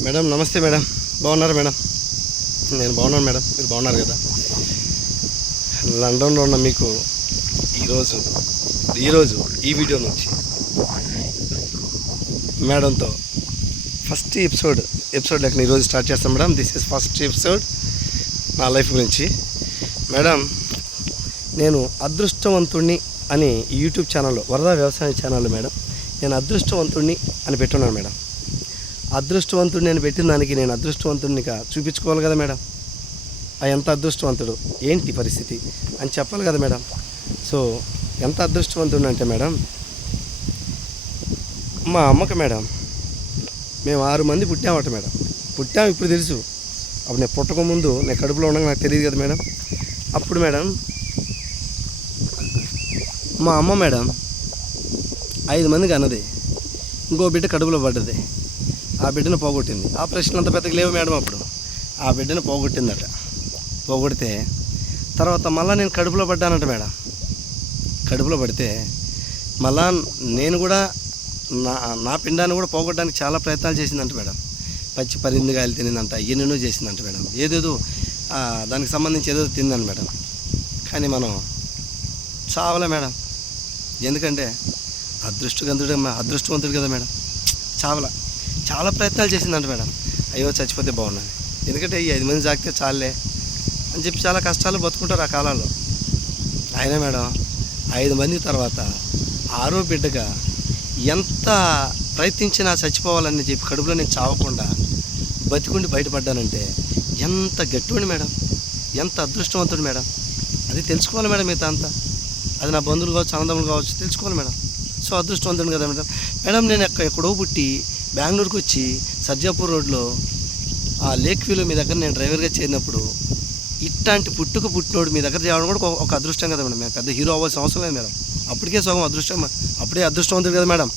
Madam నమస్తే madam. బాగున్నారు madam? నేను బాగున్నాను మేడం. మీరు బాగున్నారు కదా? లండన్లో ఉన్న మీకు ఈరోజు ఈరోజు ఈ వీడియో నుంచి మేడంతో ఫస్ట్ ఎపిసోడ్ ఎపిసోడ్ లెక్కన ఈరోజు స్టార్ట్ చేస్తాం madam. This is first episode నా లైఫ్ గురించి. మేడం నేను అదృష్టవంతుణ్ణి అని యూట్యూబ్ ఛానల్లో వరద వ్యవసాయ ఛానల్ మేడం నేను అదృష్టవంతుణ్ణి అని పెట్టున్నాను మేడం. అదృష్టవంతుడు నేను పెట్టిన దానికి నేను అదృష్టవంతుడిని చూపించుకోవాలి కదా మేడం. ఆ ఎంత అదృష్టవంతుడు? ఏంటి పరిస్థితి? అని చెప్పాలి కదా మేడం. సో ఎంత అదృష్టవంతుడు అంటే మేడం మా అమ్మకి మేడం మేము ఆరు మంది పుట్టామట మేడం. పుట్టాము ఇప్పుడు తెలుసు. అప్పుడు నేను పుట్టకముందు నేను కడుపులో ఉండగా నాకు తెలియదు కదా మేడం. అప్పుడు మేడం మా అమ్మ మేడం ఐదు మందికి అన్నది. ఇంకో బిడ్డ కడుపులో పడ్డది. ఆ బిడ్డను పోగొట్టింది. ఆ ప్రశ్నలు అంత పెద్దగా లేవు మేడం అప్పుడు. ఆ బిడ్డను పోగొట్టిందట. పోగొడితే తర్వాత మళ్ళీ నేను కడుపులో పడ్డానట మేడం. కడుపులో పడితే మళ్ళా నేను కూడా నా నా పిండాన్ని కూడా పోగొట్టడానికి చాలా ప్రయత్నాలు చేసిందంట మేడం. పచ్చి పరిందిగాయలు తినిందంట ఎన్నెన్నో చేసిందంట మేడం. ఏదేదో దానికి సంబంధించి ఏదో తిందని మేడం. కానీ మనం చావలే మేడం. ఎందుకంటే అదృష్టగంతుడు అదృష్టవంతుడు కదా మేడం. చావల. చాలా ప్రయత్నాలు చేసిందంట మేడం. అయ్యో చచ్చిపోతే బాగున్నాను ఎందుకంటే ఈ ఐదు మంది జాగితే చాలే అని చెప్పి చాలా కష్టాలు బతుకుంటారు ఆ కాలంలో. అయినా మేడం ఐదు మంది తర్వాత ఆరో బిడ్డగా ఎంత ప్రయత్నించినా చచ్చిపోవాలని చెప్పి కడుపులో నేను చావకుండా బతికుండి బయటపడ్డానంటే ఎంత గట్టివాడి మేడం. ఎంత అదృష్టవంతుడు మేడం. అది తెలుసుకోవాలి మేడం మిగతా అంతా. అది నా బంధువులు కావచ్చు అన్నదమ్ములు కావచ్చు తెలుసుకోవాలి మేడం. సో అదృష్టవంతుడు కదా మేడం. మేడం నేను ఎక్క ఎక్కడో పుట్టి బెంగళూరుకు వచ్చి సర్జాపూర్ రోడ్లో ఆ లేక్ వ్యూలో మీ దగ్గర నేను డ్రైవర్గా చేరినప్పుడు ఇట్లాంటి పుట్టుకు పుట్టినోడు మీ దగ్గర చేయడం కూడా ఒక- అదృష్టం కదా మేడం. మేము పెద్ద హీరో అవ్వాల్సిన అవసరం లేదు మేడం. అప్పటికే సగం అదృష్టం అప్పుడే అదృష్టవంతుడు కదా మేడం.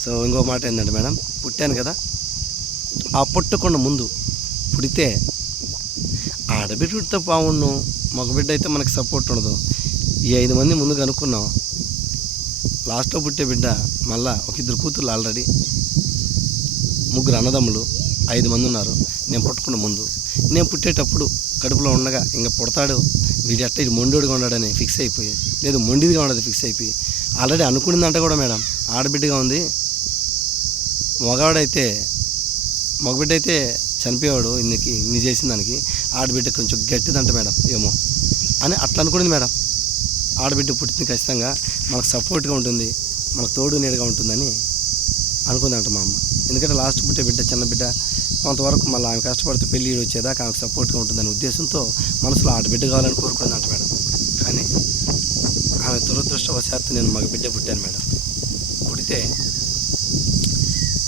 సో ఇంకో మాట ఏంటంటే మేడం పుట్టాను కదా. ఆ పుట్టకుండా ముందు పుడితే ఆడబిడ్డ పుడితే బాగుండు మగబిడ్డ అయితే మనకి సపోర్ట్ ఉండదు. ఈ ఐదు మంది ముందు కనుక్కున్నాం లాస్ట్లో పుట్టే బిడ్డ మళ్ళా ఒక ఇద్దరు కూతుర్లు ఆల్రెడీ ముగ్గురు అన్నదమ్ములు ఐదు మంది ఉన్నారు. నేను పుట్టుకున్న ముందు. నేను పుట్టేటప్పుడు కడుపులో ఉండగా ఇంకా పుడతాడు. వీడి అట్ట ఇది మొండోడిగా ఉన్నాడని ఫిక్స్ అయిపోయి లేదు మొండిదిగా ఉండదు ఫిక్స్ అయిపోయి. ఆల్రెడీ అనుకునిందంట కూడా మేడం. ఆడబిడ్డగా ఉంది. మగవాడైతే మగబిడ్డ అయితే చనిపోయాడు ఇన్నికి ఇన్ని చేసిన దానికి. ఆడబిడ్డ కొంచెం గట్టిదంట మేడం. ఏమో అని అట్లా అనుకునింది మేడం. ఆడబిడ్డ పుట్టింది ఖచ్చితంగా. మనకు సపోర్ట్గా ఉంటుంది. మనకు తోడు నీడగా ఉంటుందని అనుకుందంట మా అమ్మ. ఎందుకంటే లాస్ట్ పుట్టే బిడ్డ చిన్న బిడ్డ కొంతవరకు మళ్ళీ ఆమె కష్టపడితే పెళ్ళి వచ్చేదాకా ఆమెకు సపోర్ట్గా ఉంటుందనే ఉద్దేశంతో మనసులో ఆడబిడ్డ కావాలని కోరుకుందంట మేడం. కానీ ఆమె దురదృష్టవశాత్తు నేను మగ బిడ్డ పుట్టాను మేడం. పుడితే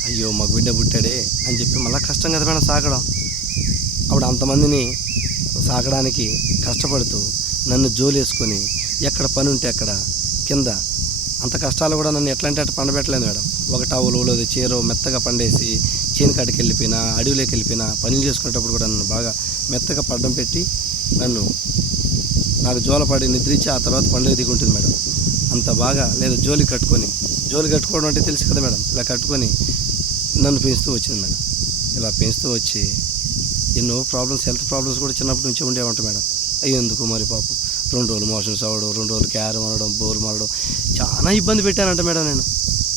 అయ్యో మగ బిడ్డ పుట్టాడే అని చెప్పి మళ్ళీ కష్టం కదా మేడం సాగడం. అప్పుడు అంతమందిని సాగడానికి కష్టపడుతూ నన్ను జోలేసుకొని ఎక్కడ పని ఉంటే అక్కడ కింద అంత కష్టాలు కూడా నన్ను ఎట్లా అంటే అట్లా పండబెట్టలేదు మేడం. ఒక టవలు లేదు చీర మెత్తగా పండేసి చేను కాడికి వెళ్ళిపోయినా అడవిలోకి వెళ్ళిపోయినా పనులు చేసుకునేటప్పుడు కూడా నన్ను బాగా మెత్తగా పడ్డం పెట్టి నన్ను నాకు జోలపడి నిద్రించి ఆ తర్వాత పండుగ దిగుంటుంది మేడం. అంత బాగా లేదా జోలి కట్టుకొని జోలి కట్టుకోవడం అంటే తెలుసు కదా మేడం. ఇలా కట్టుకొని నన్ను పెంచుతూ వచ్చింది మేడం. ఇలా పెంచుతూ వచ్చి ఎన్నో ప్రాబ్లమ్స్ హెల్త్ ప్రాబ్లమ్స్ కూడా చిన్నప్పటి నుంచి ఉండేవంట మేడం. అయ్యేందుకు మరి పాపం. రెండు రోజులు మోషన్స్ అవ్వడం రెండు రోజులు క్యారం అనడం బోరు మారడం. చాలా ఇబ్బంది పెట్టానంట మేడం నేను.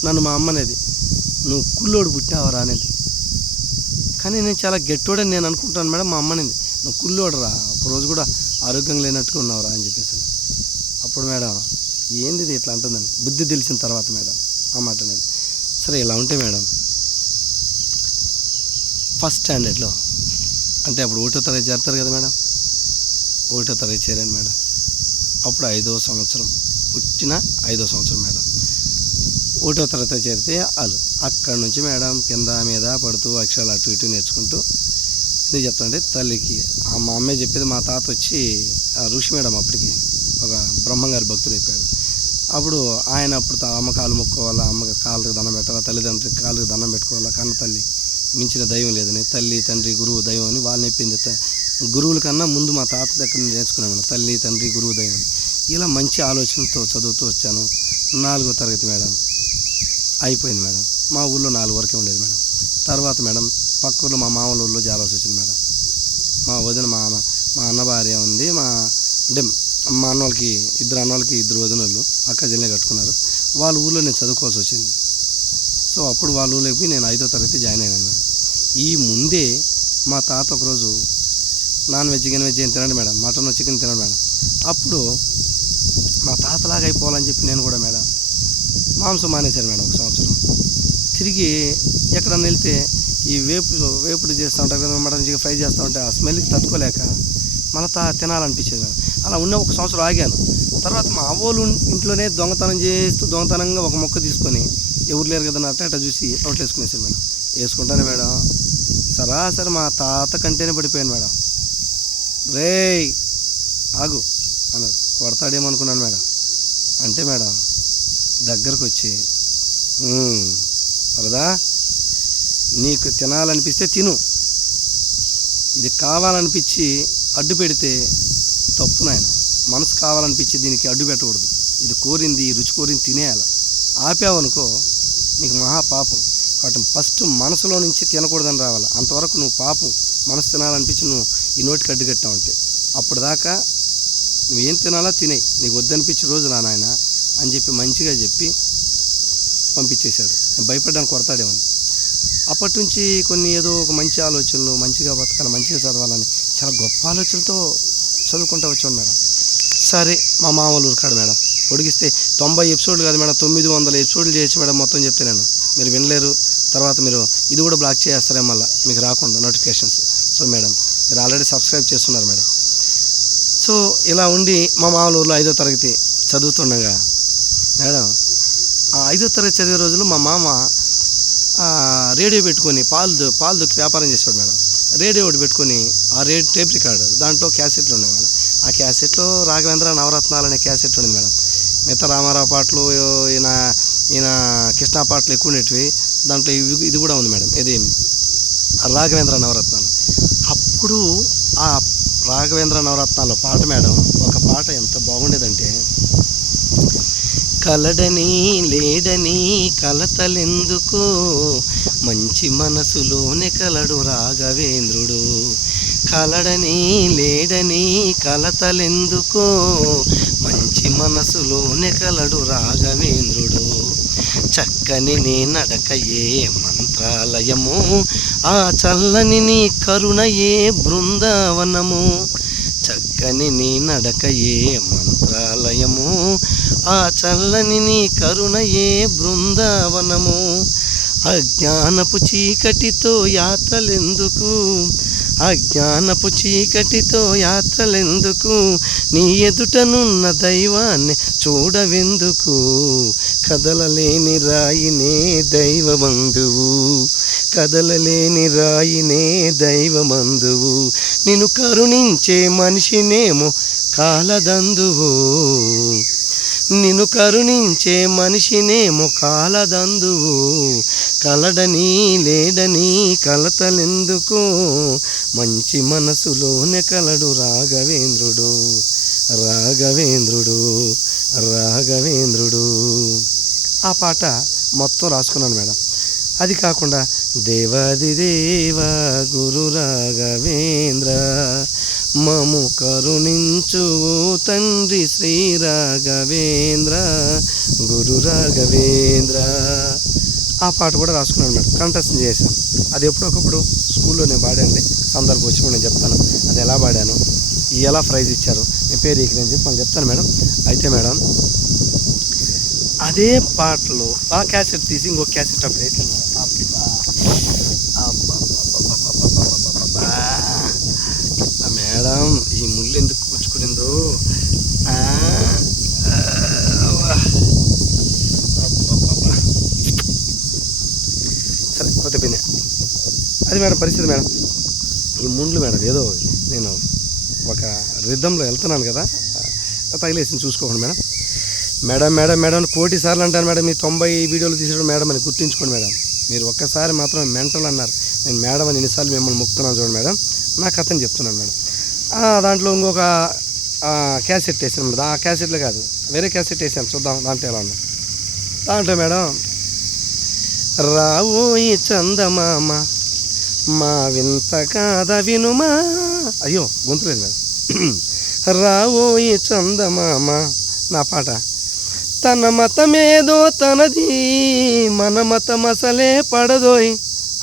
నన్ను మా అమ్మ అనేది నువ్వు కుళ్ళోడు పుట్టావరా అనేది. కానీ నేను చాలా గట్టోడని నేను అనుకుంటాను మేడం మా అమ్మనేది. నువ్వు కుళ్ళోడరా ఒకరోజు కూడా ఆరోగ్యంగా లేనట్టుగా ఉన్నావురా అని చెప్పేసి అప్పుడు మేడం ఏంది ఇది ఇట్లా అంటుందని? బుద్ధి తెలిసిన తర్వాత మేడం ఆ మాట అనేది. సరే ఇలా ఉంటే మేడం ఫస్ట్ స్టాండర్డ్లో అంటే అప్పుడు ఒకటో తరగతి చేరుతారు కదా మేడం? ఒకటో తరగతి చేరాను మేడం. అప్పుడు ఐదో సంవత్సరం పుట్టిన ఐదో సంవత్సరం మేడం. ఒకటో తరగతి చేరితే వాళ్ళు అక్కడి నుంచి మేడం కింద మీద పడుతూ అక్షరాలు అటు ఇటు నేర్చుకుంటూ ఎందుకు చెప్తానంటే తల్లికి ఆ మా అమ్మాయి చెప్పేది మా తాత వచ్చి ఆ ఋషి మేడం అప్పటికి ఒక బ్రహ్మంగారి భక్తుడు అయిపోయాడు. అప్పుడు ఆయన అప్పుడు అమ్మ కాలు మొక్కోవాలా అమ్మకి కాళ్ళకి దండం పెట్టాలా తల్లిదండ్రులకి కాళ్ళకి దండం పెట్టుకోవాలా కన్న తల్లి మించిన దైవం లేదని తల్లి తండ్రి గురువు దైవం అని వాళ్ళు చెప్పింది. గురువుల కన్నా ముందు మా తాత దగ్గర నేర్చుకున్నాను తల్లి తండ్రి గురువు దైవం ఇలా మంచి ఆలోచనతో చదువుతూ వచ్చాను. నాలుగో తరగతి మేడం. అయిపోయింది మేడం. మా ఊళ్ళో నాలుగు వరకే ఉండేది మేడం. తర్వాత మేడం పక్క మా మామూలు ఊళ్ళో జారాల్సి వచ్చింది మేడం. మా వదిన మా అన్న మా అన్న భార్య ఉంది. మా అంటే మా అన్న వాళ్ళకి ఇద్దరు అన్న వాళ్ళకి ఇద్దరు వదినలు అక్క జల్లే కట్టుకున్నారు. వాళ్ళ ఊళ్ళో నేను చదువుకోవాల్సి వచ్చింది. సో అప్పుడు వాళ్ళ ఊళ్ళోకి పోయి నేను ఐదో తరగతి జాయిన్ అయినాను మేడం. ఈ ముందే మా తాత ఒకరోజు నాన్ వెజ్ గిన్ వెజ్ ఏం తినండి మేడం. మటన్ చికెన్ తినండి మేడం. అప్పుడు మా తాతలాగా అయిపోవాలని చెప్పి నేను కూడా మేడం మాంసం మానేశాను మేడం ఒక సంవత్సరం. తిరిగి ఎక్కడన్నా వెళ్తే ఈ వేపు వేపుడు చేస్తూ ఉంటారు కదా మటన్ చికెన్ ఫ్రై చేస్తూ ఉంటే ఆ స్మెల్కి తట్టుకోలేక మళ్ళీ తా తినాలనిపించేది మేడం. అలా ఉన్న ఒక సంవత్సరం ఆగాను. తర్వాత మా అవ్వలు ఇంట్లోనే దొంగతనం చేస్తూ దొంగతనంగా ఒక మొక్క తీసుకొని ఎవరు లేరు కదా అట్ట అట్ట చూసి నోట్లు వేసుకునేసాను మేడం. వేసుకుంటాను మేడం. సరాసరి మా తాత కంటేనే పడిపోయాను మేడం. రేయ్ ఆగు అన్నాడు. కొడతాడేమనుకున్నాను మేడం. అంటే మేడం దగ్గరకు వచ్చి వరదా నీకు తినాలనిపిస్తే తిను. ఇది కావాలనిపించి అడ్డు పెడితే తప్పు నాయన. మనసు కావాలనిపించి దీనికి అడ్డు పెట్టకూడదు. ఇది కోరింది ఈ రుచి కోరింది తినేయాల. ఆపావనుకో నీకు మహా పాపం. కాబట్టి ఫస్ట్ మనసులో నుంచి తినకూడదని రావాలి. అంతవరకు నువ్వు పాపం. మనసు తినాలనిపించి నువ్వు ఈ నోటికి అడ్డు కట్టామంటే అప్పటిదాకా దాకా నువ్వేం తినాలో తినేయి నీకు వద్దనిపించే రోజు నా నాయన అని చెప్పి మంచిగా చెప్పి పంపించేశాడు. నేను భయపడ్డాను కొడతాడేమని అప్పటి నుంచి కొన్ని ఏదో ఒక మంచి ఆలోచనలు మంచిగా బతకాలి మంచిగా చదవాలని చాలా గొప్ప ఆలోచనలతో చదువుకుంటూ వచ్చాను మేడం. సరే మా మామూలు కాడు మేడం. పొడిగిస్తే తొంభై ఎపిసోడ్లు కాదు మేడం తొమ్మిది వందల ఎపిసోడ్లు చేయొచ్చు మేడం మొత్తం చెప్తే నేను. మీరు వినలేరు తర్వాత మీరు ఇది కూడా బ్లాక్ చేస్తారే మళ్ళీ మీకు రాకుండా నోటిఫికేషన్స్. సో మేడం మీరు ఆల్రెడీ సబ్స్క్రైబ్ చేస్తున్నారు మేడం. సో ఇలా ఉండి మా మామూలు ఊళ్ళో ఐదో తరగతి చదువుతుండగా మేడం ఆ ఐదో తరగతి చదివే రోజులు మా మామ రేడియో పెట్టుకొని పాలు పాలు దొక్కి వ్యాపారం చేసేవాడు మేడం. రేడియో ఒకటి పెట్టుకొని ఆ రేడియో టేప్ రికార్డు దాంట్లో క్యాసెట్లు ఉన్నాయి మేడం. ఆ క్యాసెట్లో రాఘవేంద్ర నవరత్నాలు అనే క్యాసెట్ ఉంది మేడం. మిగతా రామారావు పాటలు ఈయన ఈయన కృష్ణ పాటలు ఎక్కువ ఉండేటివి. దాంట్లో ఇది కూడా ఉంది మేడం. ఇది రాఘవేంద్ర నవరత్నాలు. ఇప్పుడు ఆ రాఘవేంద్ర నవరత్నాల పాట మేడం ఒక పాట ఎంత బాగుండేదంటే కలడని లేడని కలతలెందుకు మంచి మనసులోనే కలడు రాఘవేంద్రుడు. కలడని లేడని కలతలెందుకు మంచి మనసులోనే కలడు రాఘవేంద్రుడు. చక్కని నీ నడక ఏ మంత్రాలయము ఆ చల్లని నీ ఏ బృందావనము. చక్కని నీ నడక ఏ మంత్రాలయము ఆ చల్లని నీ ఏ బృందావనము. అజ్ఞానపు చీకటితో యాత్రలెందుకు? అజ్ఞానపు చీకటితో యాత్రలెందుకు? నీ ఎదుటనున్న దైవాన్ని చూడవెందుకు? కదలలేని రాయినే దైవమందువు. కదలలేని రాయినే దైవమందువు. నిన్ను కరుణించే మనిషినేమో కాలదందువు. నిన్ను కరుణించే మనిషినేమో కాలదందువు. కలడని లేడని కలతలెందుకు? మంచి మనసులోనే కలడు రాఘవేంద్రుడు. రాఘవేంద్రుడు. రాఘవేంద్రుడు. ఆ పాట మొత్తం రాసుకున్నాను మేడం. అది కాకుండా దేవాది దేవ గురు రాఘవేంద్ర మము కరుణించు తండ్రి శ్రీ రాఘవేంద్ర గురు రాఘవేంద్ర. ఆ పాట కూడా రాసుకున్నాను మేడం. కంఠస్థం చేశాను. అది ఎప్పుడొకప్పుడు స్కూల్లో నేను పాడండి సందర్భం వచ్చినప్పుడు నేను చెప్తాను. అది ఎలా పాడాను? ఎలా ప్రైజ్ ఇచ్చారు? నేను పేరు ఎక్కినని చెప్పి మనం చెప్తాను మేడం. అయితే మేడం అదే పాటలో ఆ క్యాసెట్ తీసి ఇంకో క్యాసెట్ అప్పుడు వేసాను మేడం ఈ ముళ్ళు ఎందుకు కూర్చుకునిందో సరే కొత్త అది మేడం పరిస్థితి మేడం. ఈ ముండ్లు మేడం ఏదో నేను రిధంలో వెళ్తున్నాను కదా. తగిలేసి చూసుకోకండి మేడం. మేడం మేడం మేడం కోటి సార్లు అంటాను మేడం మీ తొంభై వీడియోలు తీసేయడం మేడం అని గుర్తుంచుకోండి మేడం. మీరు ఒక్కసారి మాత్రం మెంటల్ అన్నారు. నేను మేడం అని ఎన్నిసార్లు మిమ్మల్ని మొక్కుతున్నాను చూడండి మేడం. నా కథని చెప్తున్నాను మేడం. దాంట్లో ఇంకొక క్యాసెట్ వేసాను మేడం. ఆ క్యాసెట్లో కాదు వేరే క్యాసెట్ వేసాను. చూద్దాం దాంట్లో ఎలా ఉంది. దాంట్లో మేడం రావోయి చందమామ మా వింత కాద వినుమా. అయ్యో గొంతులేదు మేడం. రావోయి చందమామ. నా పాట. తన మతమేదో తనది మన మతం అసలే పడదోయ్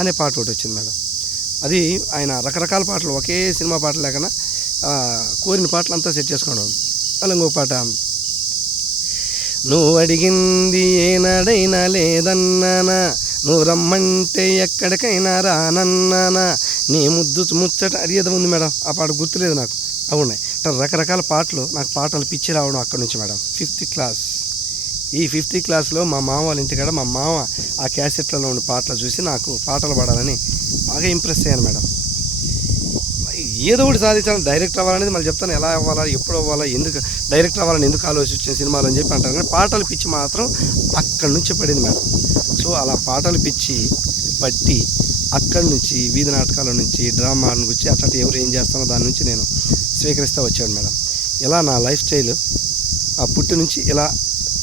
అనే పాట ఒకటి వచ్చింది మేడం. అది ఆయన రకరకాల పాటలు ఒకే సినిమా పాటలు లేకన కోరిన పాటలు అంతా సెట్ చేసుకోవడం. అలా ఇంకో పాట. నువ్వు అడిగింది ఏనాడైనా లేదన్నానా నువ్వు రమ్మంటే ఎక్కడికైనా రానన్నానా నీ ముద్దు ముచ్చట అది ఏదో ఉంది మేడం. ఆ పాట గుర్తులేదు నాకు. అవి ఉన్నాయి. ఇట్లా రకరకాల పాటలు నాకు పాటలు పిచ్చి రావడం అక్కడి నుంచి మేడం. ఫిఫ్త్ క్లాస్ ఈ ఫిఫ్త్ క్లాస్లో మా మామ వాళ్ళ ఇంటికాడ మా మామ ఆ క్యాసెట్లలో ఉన్న పాటలు చూసి నాకు పాటలు పాడాలని బాగా ఇంప్రెస్ అయ్యాను మేడం. ఏదో ఒకటి సాధించాలని డైరెక్టర్ అవ్వాలనేది మళ్ళీ చెప్తాను. ఎలా అవ్వాలా ఎప్పుడు అవ్వాలా ఎందుకు డైరెక్టర్ అవ్వాలని ఎందుకు ఆలోచించిన సినిమాలు అని చెప్పి అంటారు. కానీ పాటలు పిచ్చి మాత్రం అక్కడి నుంచి పడింది మేడం. సో అలా పాటలు పిచ్చి పట్టి అక్కడి నుంచి వీధి నాటకాల నుంచి డ్రామా నుంచి అట్లాంటి ఎవరు ఏం చేస్తానో దాని నుంచి నేను స్వీకరిస్తూ వచ్చాను మేడం. ఇలా నా లైఫ్ స్టైల్ ఆ పుట్టి నుంచి ఇలా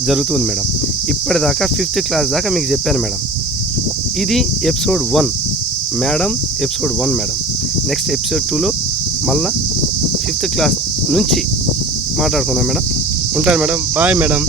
జరుగుతుంది మేడం. ఇప్పటిదాకా ఫిఫ్త్ క్లాస్ దాకా మీకు చెప్పాను మేడం. ఇది episode one. Madam episode one madam. Next episode టూలో మళ్ళా ఫిఫ్త్ క్లాస్ నుంచి మాట్లాడుకుందాం మేడం. ఉంటాను మేడం. Bye madam.